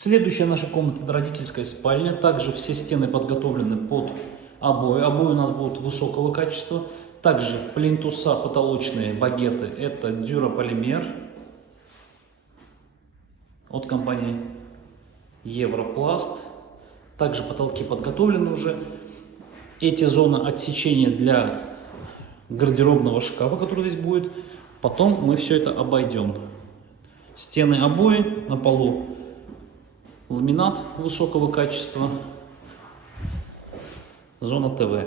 Следующая наша комната — это родительская спальня. Также все стены подготовлены под обои. Обои у нас будут высокого качества. Также плинтуса потолочные, багеты — это дюрополимер от компании Европласт. Также потолки подготовлены уже. Эти зоны отсечения для гардеробного шкафа, который здесь будет. Потом мы все это обойдем. Стены, обои, на полу ламинат высокого качества. Зона ТВ.